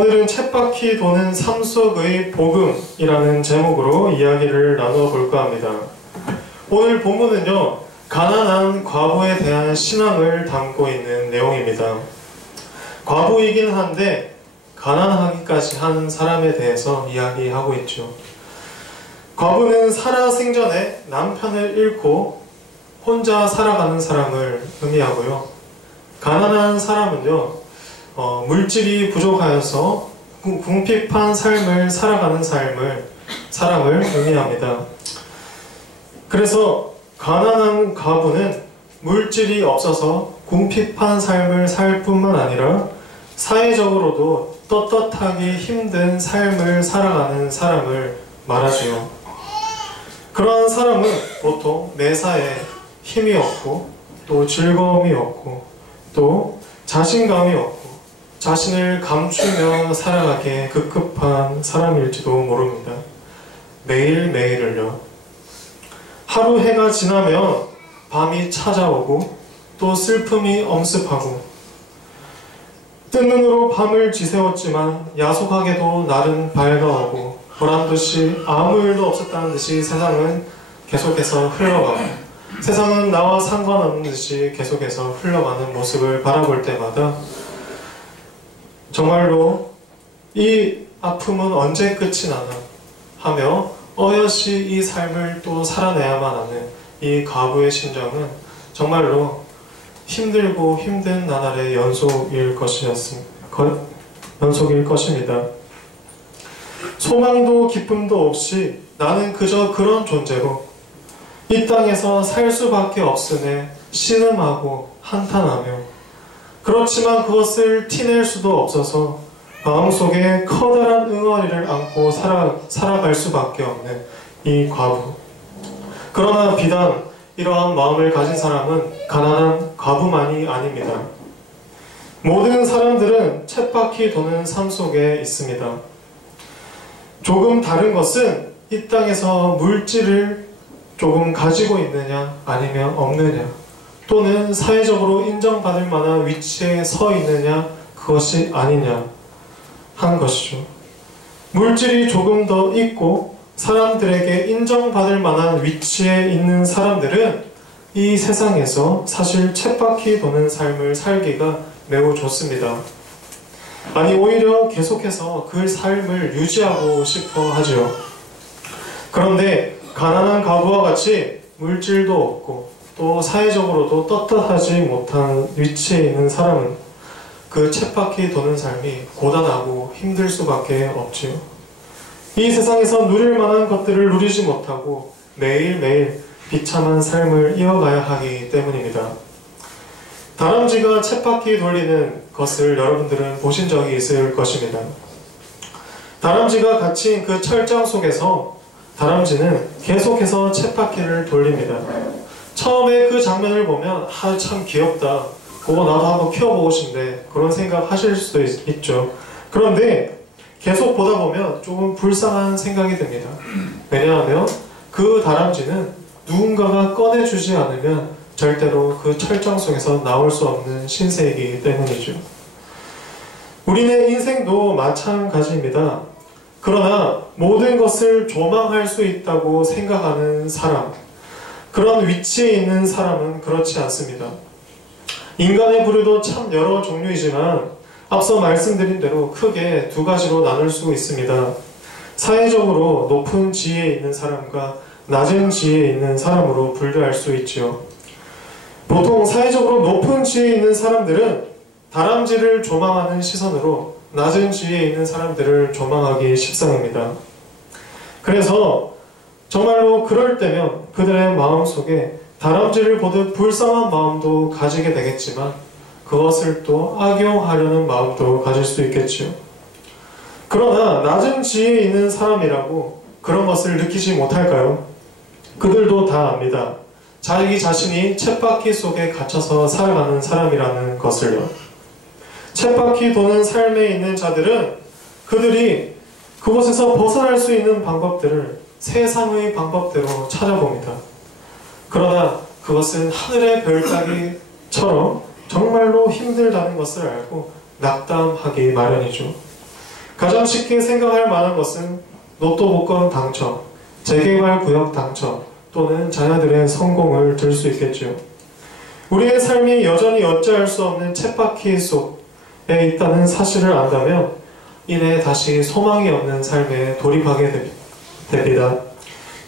오늘은 쳇바퀴 도는 삶 속의 복음이라는 제목으로 이야기를 나누어 볼까 합니다. 오늘 본문은요, 가난한 과부에 대한 신앙을 담고 있는 내용입니다. 과부이긴 한데 가난하기까지 한 사람에 대해서 이야기하고 있죠. 과부는 살아생전에 남편을 잃고 혼자 살아가는 사람을 의미하고요. 가난한 사람은요, 물질이 부족하여서 궁핍한 삶을 살아가는 사람을 의미합니다. 그래서 가난한 과부는 물질이 없어서 궁핍한 삶을 살 뿐만 아니라 사회적으로도 떳떳하기 힘든 삶을 살아가는 사람을 말하지요. 그러한 사람은 보통 매사에 힘이 없고 또 즐거움이 없고 또 자신감이 없고 자신을 감추며 살아가기에 급급한 사람일지도 모릅니다. 매일매일을요. 하루 해가 지나면 밤이 찾아오고 또 슬픔이 엄습하고 뜬 눈으로 밤을 지새웠지만 야속하게도 날은 밝아오고 보란듯이 아무 일도 없었다는 듯이 세상은 계속해서 흘러가고 세상은 나와 상관없는 듯이 계속해서 흘러가는 모습을 바라볼 때마다 정말로 이 아픔은 언제 끝이 나나 하며 어여시 이 삶을 또 살아내야만 하는 이 과부의 심정은 정말로 힘들고 힘든 나날의 연속일 것입니다. 소망도 기쁨도 없이 나는 그저 그런 존재로 이 땅에서 살 수밖에 없으니 신음하고 한탄하며 그렇지만 그것을 티낼 수도 없어서 마음속에 커다란 응어리를 안고 살아갈 수밖에 없는 이 과부. 그러나 비단 이러한 마음을 가진 사람은 가난한 과부만이 아닙니다. 모든 사람들은 쳇바퀴 도는 삶 속에 있습니다. 조금 다른 것은 이 땅에서 물질을 조금 가지고 있느냐 아니면 없느냐 또는 사회적으로 인정받을 만한 위치에 서 있느냐 그것이 아니냐 한 것이죠. 물질이 조금 더 있고 사람들에게 인정받을 만한 위치에 있는 사람들은 이 세상에서 사실 쳇바퀴 도는 삶을 살기가 매우 좋습니다. 아니 오히려 계속해서 그 삶을 유지하고 싶어 하죠. 그런데 가난한 과부와 같이 물질도 없고 또 사회적으로도 떳떳하지 못한 위치에 있는 사람은 그 쳇바퀴 도는 삶이 고단하고 힘들 수밖에 없지요. 이 세상에서 누릴 만한 것들을 누리지 못하고 매일매일 비참한 삶을 이어가야 하기 때문입니다. 다람쥐가 쳇바퀴 돌리는 것을 여러분들은 보신 적이 있을 것입니다. 다람쥐가 갇힌 그 철장 속에서 다람쥐는 계속해서 쳇바퀴를 돌립니다. 처음에 그 장면을 보면 참 귀엽다. 그거 나도 한번 키워보고 싶네. 그런 생각 하실 수도 있죠. 그런데 계속 보다 보면 조금 불쌍한 생각이 듭니다. 왜냐하면 그 다람쥐는 누군가가 꺼내주지 않으면 절대로 그 철장 속에서 나올 수 없는 신세이기 때문이죠. 우리네 인생도 마찬가지입니다. 그러나 모든 것을 조망할 수 있다고 생각하는 사람, 그런 위치에 있는 사람은 그렇지 않습니다. 인간의 부류도 참 여러 종류이지만 앞서 말씀드린 대로 크게 두 가지로 나눌 수 있습니다. 사회적으로 높은 지위에 있는 사람과 낮은 지위에 있는 사람으로 분류할 수 있죠. 보통 사회적으로 높은 지위에 있는 사람들은 다람쥐를 조망하는 시선으로 낮은 지위에 있는 사람들을 조망하기 십상입니다. 그래서 정말로 그럴 때면 그들의 마음속에 다람쥐를 보듯 불쌍한 마음도 가지게 되겠지만 그것을 또 악용하려는 마음도 가질 수 있겠지요. 그러나 낮은 지위에 있는 사람이라고 그런 것을 느끼지 못할까요? 그들도 다 압니다. 자기 자신이 쳇바퀴 속에 갇혀서 살아가는 사람이라는 것을요. 쳇바퀴 도는 삶에 있는 자들은 그들이 그곳에서 벗어날 수 있는 방법들을 세상의 방법대로 찾아봅니다. 그러나 그것은 하늘의 별따기처럼 정말로 힘들다는 것을 알고 낙담하기 마련이죠. 가장 쉽게 생각할 만한 것은 로또 복권 당첨, 재개발 구역 당첨 또는 자녀들의 성공을 들 수 있겠지요. 우리의 삶이 여전히 어찌할 수 없는 쳇바퀴 속에 있다는 사실을 안다면 이내 다시 소망이 없는 삶에 돌입하게 됩니다.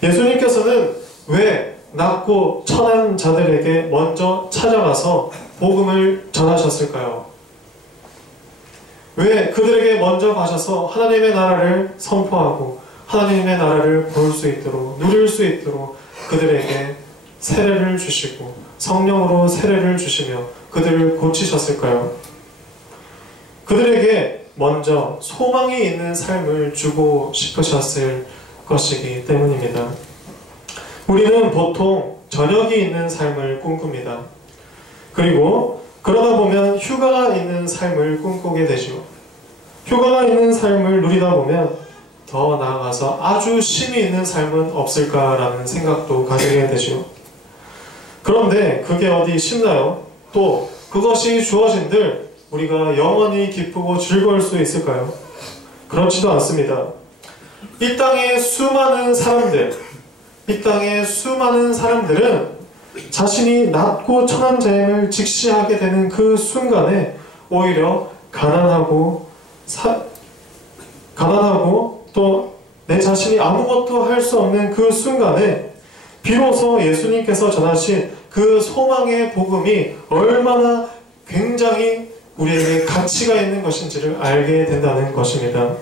예수님께서는 왜 낮고 천한 자들에게 먼저 찾아가서 복음을 전하셨을까요? 왜 그들에게 먼저 가셔서 하나님의 나라를 선포하고 하나님의 나라를 볼 수 있도록, 누릴 수 있도록 그들에게 세례를 주시고 성령으로 세례를 주시며 그들을 고치셨을까요? 그들에게 먼저 소망이 있는 삶을 주고 싶으셨을 것이기 때문입니다. 우리는 보통 저녁이 있는 삶을 꿈꿉니다. 그리고 그러다 보면 휴가가 있는 삶을 꿈꾸게 되죠. 휴가가 있는 삶을 누리다 보면 더 나아가서 아주 쉼이 있는 삶은 없을까라는 생각도 가지게 되죠. 그런데 그게 어디 쉽나요? 또 그것이 주어진들 우리가 영원히 기쁘고 즐거울 수 있을까요? 그렇지도 않습니다. 이 땅의 수많은 사람들은 자신이 낮고 천한 자임을 직시하게 되는 그 순간에 오히려 가난하고 또 내 자신이 아무것도 할 수 없는 그 순간에 비로소 예수님께서 전하신 그 소망의 복음이 얼마나 굉장히 우리에게 가치가 있는 것인지를 알게 된다는 것입니다.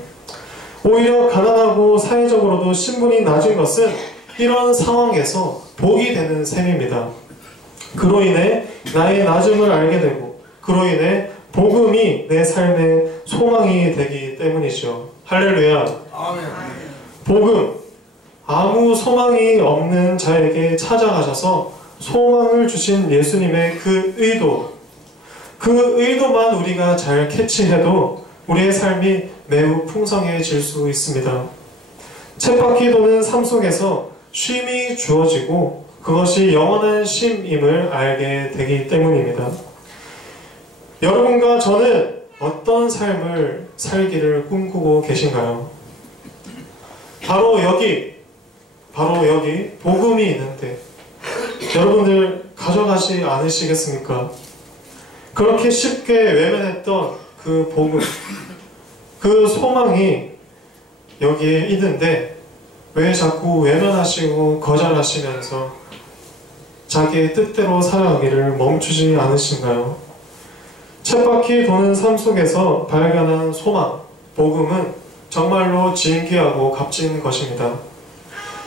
오히려 가난하고 사회적으로도 신분이 낮은 것은 이런 상황에서 복이 되는 셈입니다. 그로 인해 나의 낮음을 알게 되고 그로 인해 복음이 내 삶의 소망이 되기 때문이죠. 할렐루야. 복음, 아무 소망이 없는 자에게 찾아가셔서 소망을 주신 예수님의 그 의도만 우리가 잘 캐치해도 우리의 삶이 매우 풍성해질 수 있습니다. 쳇바퀴 도는 삶 속에서 쉼이 주어지고 그것이 영원한 쉼임을 알게 되기 때문입니다. 여러분과 저는 어떤 삶을 살기를 꿈꾸고 계신가요? 바로 여기 복음이 있는데 여러분들 가져가지 않으시겠습니까? 그렇게 쉽게 외면했던 그 복음, 그 소망이 여기에 있는데 왜 자꾸 외면하시고 거절하시면서 자기의 뜻대로 살아가기를 멈추지 않으신가요? 쳇바퀴 도는 삶 속에서 발견한 소망, 복음은 정말로 진귀하고 값진 것입니다.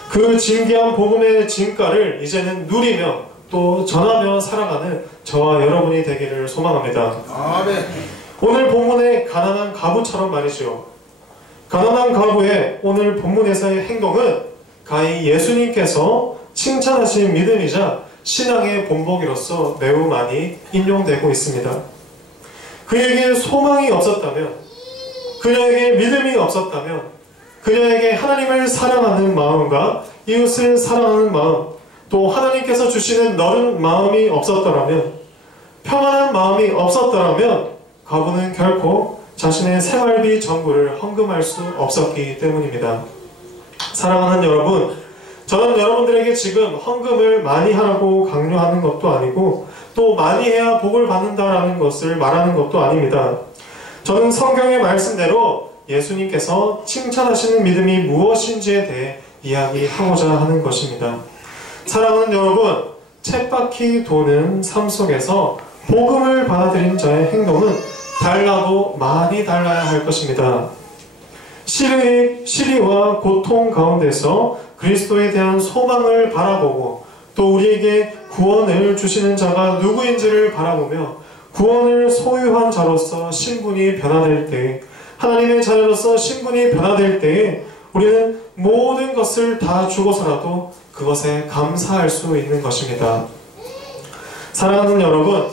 그 진귀한 복음의 진가를 이제는 누리며 또 전하며 살아가는 저와 여러분이 되기를 소망합니다. 아멘. 오늘 본문의 가난한 과부처럼 말이죠. 가난한 과부의 오늘 본문에서의 행동은 가히 예수님께서 칭찬하신 믿음이자 신앙의 본보기로서 매우 많이 인용되고 있습니다. 그에게 소망이 없었다면, 그녀에게 믿음이 없었다면, 그녀에게 하나님을 사랑하는 마음과 이웃을 사랑하는 마음, 또 하나님께서 주시는 너른 마음이 없었더라면, 평안한 마음이 없었더라면 과부는 결코 자신의 생활비 전부를 헌금할 수 없었기 때문입니다. 사랑하는 여러분, 저는 여러분들에게 지금 헌금을 많이 하라고 강요하는 것도 아니고 또 많이 해야 복을 받는다라는 것을 말하는 것도 아닙니다. 저는 성경의 말씀대로 예수님께서 칭찬하시는 믿음이 무엇인지에 대해 이야기하고자 하는 것입니다. 사랑하는 여러분, 쳇바퀴 도는 삶 속에서 복음을 받아들인 자의 행동은 달라도 많이 달라야 할 것입니다. 시리와 고통 가운데서 그리스도에 대한 소망을 바라보고 또 우리에게 구원을 주시는 자가 누구인지를 바라보며 구원을 소유한 자로서 신분이 변화될 때, 하나님의 자녀로서 신분이 변화될 때에 우리는 모든 것을 다 주고서라도 그것에 감사할 수 있는 것입니다. 사랑하는 여러분,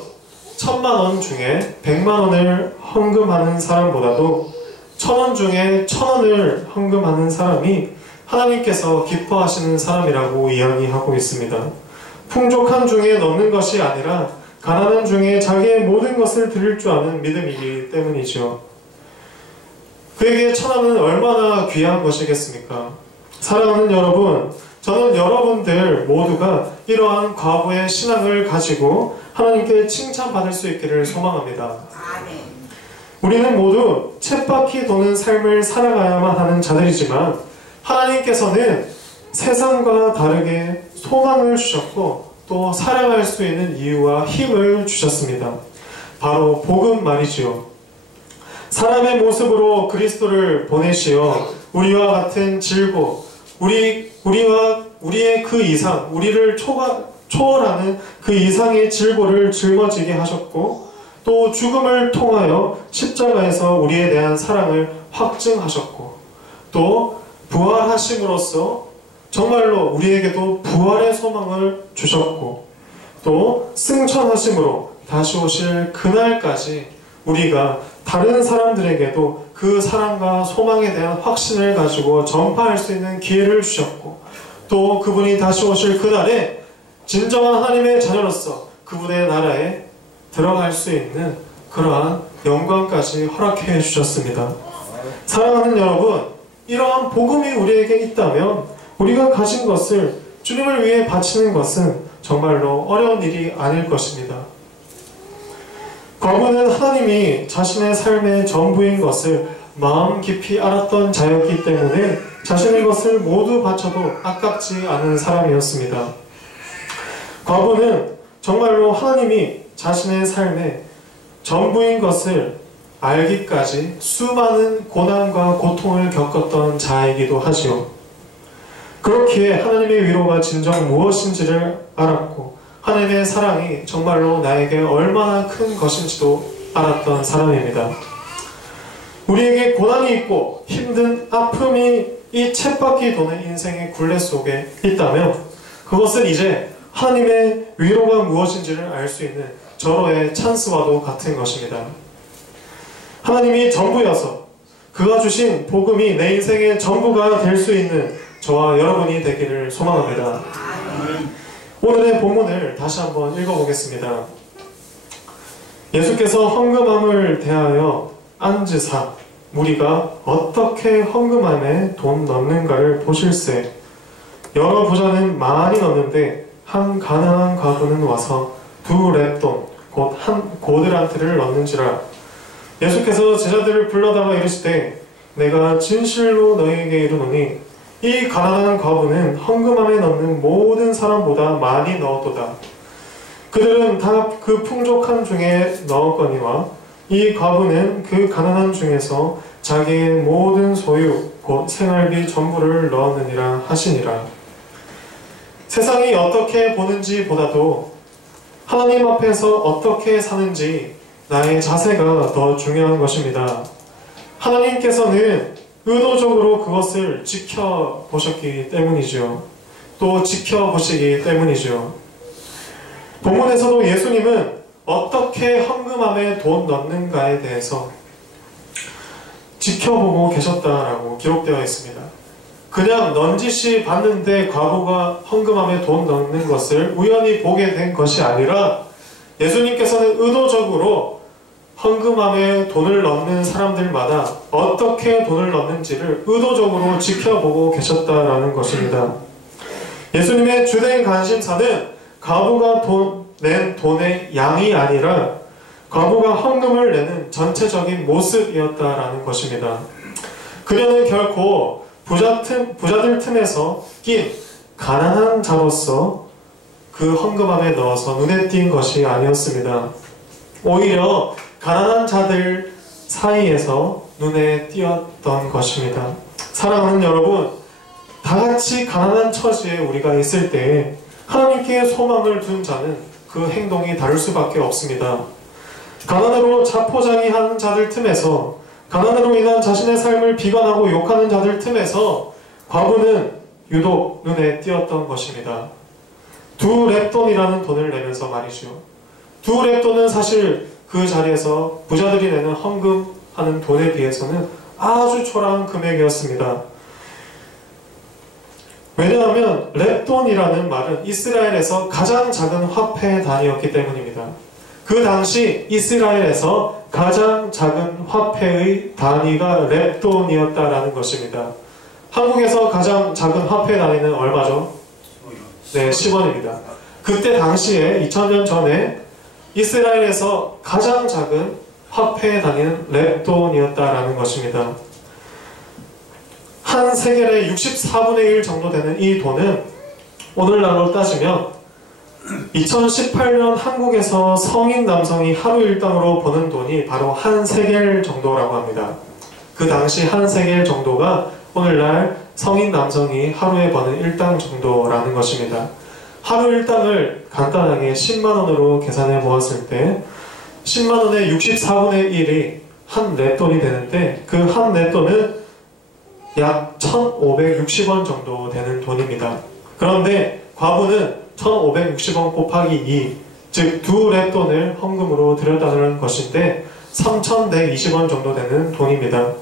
1000만원 중에 100만원을 헌금하는 사람보다도 1000원 중에 1000원을 헌금하는 사람이 하나님께서 기뻐하시는 사람이라고 이야기하고 있습니다. 풍족한 중에 넘는 것이 아니라 가난한 중에 자기의 모든 것을 드릴 줄 아는 믿음이기 때문이죠. 그에게 천하는 얼마나 귀한 것이겠습니까? 사랑하는 여러분, 저는 여러분들 모두가 이러한 과거의 신앙을 가지고 하나님께 칭찬받을 수 있기를 소망합니다. 우리는 모두 쳇바퀴 도는 삶을 살아가야만 하는 자들이지만 하나님께서는 세상과 다르게 소망을 주셨고 또 살아갈 수 있는 이유와 힘을 주셨습니다. 바로 복음 말이지요. 사람의 모습으로 그리스도를 보내시어 우리와 같은 질고 우리의 그 이상, 우리를 초월하는 그 이상의 질고를 짊어지게 하셨고 또 죽음을 통하여 십자가에서 우리에 대한 사랑을 확증하셨고 또 부활하심으로써 정말로 우리에게도 부활의 소망을 주셨고 또 승천하심으로 다시 오실 그날까지 우리가 다른 사람들에게도 그 사랑과 소망에 대한 확신을 가지고 전파할 수 있는 기회를 주셨고 또 그분이 다시 오실 그날에 진정한 하나님의 자녀로서 그분의 나라에 들어갈 수 있는 그러한 영광까지 허락해 주셨습니다. 사랑하는 여러분, 이러한 복음이 우리에게 있다면 우리가 가진 것을 주님을 위해 바치는 것은 정말로 어려운 일이 아닐 것입니다. 과부는 하나님이 자신의 삶의 전부인 것을 마음 깊이 알았던 자였기 때문에 자신의 것을 모두 바쳐도 아깝지 않은 사람이었습니다. 과부는 정말로 하나님이 자신의 삶의 전부인 것을 알기까지 수많은 고난과 고통을 겪었던 자이기도 하지요. 그렇기에 하나님의 위로가 진정 무엇인지를 알았고 하나님의 사랑이 정말로 나에게 얼마나 큰 것인지도 알았던 사람입니다. 우리에게 고난이 있고 힘든 아픔이 이 쳇바퀴 도는 인생의 굴레 속에 있다면 그것은 이제 하나님의 위로가 무엇인지를 알 수 있는 절호의 찬스와도 같은 것입니다. 하나님이 전부여서 그가 주신 복음이 내 인생의 전부가 될 수 있는 저와 여러분이 되기를 소망합니다. 오늘의 본문을 다시 한번 읽어보겠습니다. 예수께서 헌금함을 대하여 앉으사 무리가 어떻게 헌금함에 돈 넣는가를 보실세. 여러 부자는 많이 넣는데 한 가난한 과부는 와서 2렙돈 곧 한 고드란트를 넣는지라. 예수께서 제자들을 불러다가 이르시되 내가 진실로 너희에게 이르노니 이 가난한 과부는 헌금함에 넣는 모든 사람보다 많이 넣었도다. 그들은 다 그 풍족한 중에 넣었거니와 이 과부는 그 가난한 중에서 자기의 모든 소유 곧 생활비 전부를 넣었느니라 하시니라. 세상이 어떻게 보는지 보다도 하나님 앞에서 어떻게 사는지 나의 자세가 더 중요한 것입니다. 하나님께서는 의도적으로 그것을 지켜보셨기 때문이죠. 또 지켜보시기 때문이죠. 본문에서도 예수님은 어떻게 헌금함에 돈 넣는가에 대해서 지켜보고 계셨다라고 기록되어 있습니다. 그냥 넌지시 봤는데 과부가 헌금함에 돈 넣는 것을 우연히 보게 된 것이 아니라 예수님께서는 의도적으로 헌금함에 돈을 넣는 사람들마다 어떻게 돈을 넣는지를 의도적으로 지켜보고 계셨다라는 것입니다. 예수님의 주된 관심사는 과부가 낸 돈의 양이 아니라 과부가 헌금을 내는 전체적인 모습이었다라는 것입니다. 그녀는 결코 부자들 틈에서 낀 가난한 자로서 그 헌금함에 넣어서 눈에 띈 것이 아니었습니다. 오히려 가난한 자들 사이에서 눈에 띄었던 것입니다. 사랑하는 여러분, 다같이 가난한 처지에 우리가 있을 때 하나님께 소망을 둔 자는 그 행동이 다를 수밖에 없습니다. 가난으로 자포자기하는 자들 틈에서, 가난으로 인한 자신의 삶을 비관하고 욕하는 자들 틈에서 과부는 유독 눈에 띄었던 것입니다. 2렙돈이라는 돈을 내면서 말이죠. 2렙돈은 사실 그 자리에서 부자들이 내는 헌금하는 돈에 비해서는 아주 초라한 금액이었습니다. 왜냐하면 렙돈이라는 말은 이스라엘에서 가장 작은 화폐 단위였기 때문입니다. 그 당시 이스라엘에서 가장 작은 화폐의 단위가 렙돈이었다라는 것입니다. 한국에서 가장 작은 화폐 단위는 얼마죠? 네, 10원입니다. 그때 당시에 2000년 전에 이스라엘에서 가장 작은 화폐 단위는 렙돈이었다라는 것입니다. 한 세겔의 64분의 1 정도 되는 이 돈은 오늘날로 따지면 2018년 한국에서 성인 남성이 하루 일당으로 버는 돈이 바로 한 세겔 정도라고 합니다. 그 당시 한 세겔 정도가 오늘날 성인 남성이 하루에 버는 일당 정도라는 것입니다. 하루 일당을 간단하게 10만원으로 계산해 보았을 때 10만원의 64분의 1이 한 넷돈이 되는데 그 한 넷돈은 약 1560원 정도 되는 돈입니다. 그런데 과부는 1560원 곱하기 2, 즉 두 렙돈을 헌금으로 드렸다는 것인데 3120원 정도 되는 돈입니다.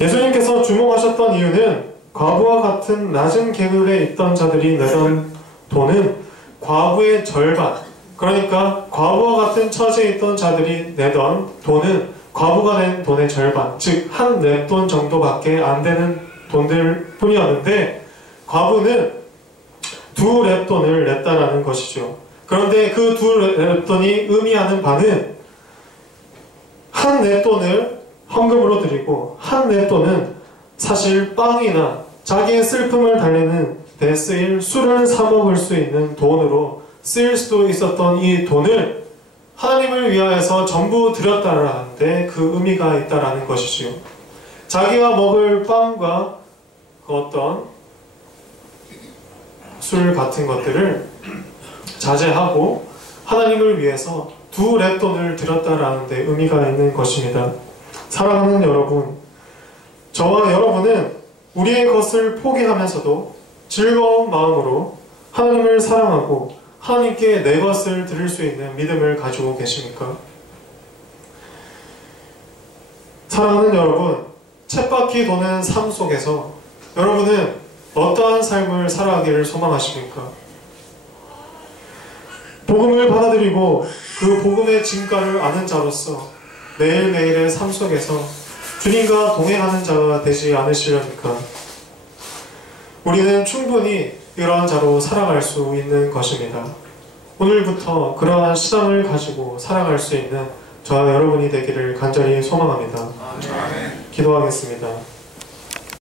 예수님께서 주목하셨던 이유는 과부와 같은 낮은 계급에 있던 자들이 내던 돈은 과부의 절반, 그러니까 과부와 같은 처지에 있던 자들이 내던 돈은 과부가 낸 돈의 절반, 즉 한 렙돈 정도밖에 안 되는 돈들 뿐이었는데 과부는 두 렙돈을 냈다라는 것이죠. 그런데 그 두 렙돈이 의미하는 바는 한 렙돈을 헌금으로 드리고 한 렙돈은 사실 빵이나 자기의 슬픔을 달래는 데 쓰일 술을 사 먹을 수 있는 돈으로 쓰일 수도 있었던 이 돈을 하나님을 위하여서 전부 드렸다라는 데 그 의미가 있다라는 것이지요. 자기가 먹을 빵과 그 어떤 술 같은 것들을 자제하고 하나님을 위해서 두 렙돈을 드렸다라는 데 의미가 있는 것입니다. 사랑하는 여러분, 저와 여러분은 우리의 것을 포기하면서도 즐거운 마음으로 하나님을 사랑하고 하나님께 내 것을 드릴 수 있는 믿음을 가지고 계십니까? 사랑하는 여러분, 쳇바퀴 도는 삶 속에서 여러분은 어떠한 삶을 살아가기를 소망하십니까? 복음을 받아들이고 그 복음의 진가를 아는 자로서 매일매일의 삶 속에서 주님과 동행하는 자가 되지 않으시렵니까? 우리는 충분히 이러한 자로 살아갈 수 있는 것입니다. 오늘부터 그러한 신앙을 가지고 살아갈 수 있는 저와 여러분이 되기를 간절히 소망합니다. 기도하겠습니다.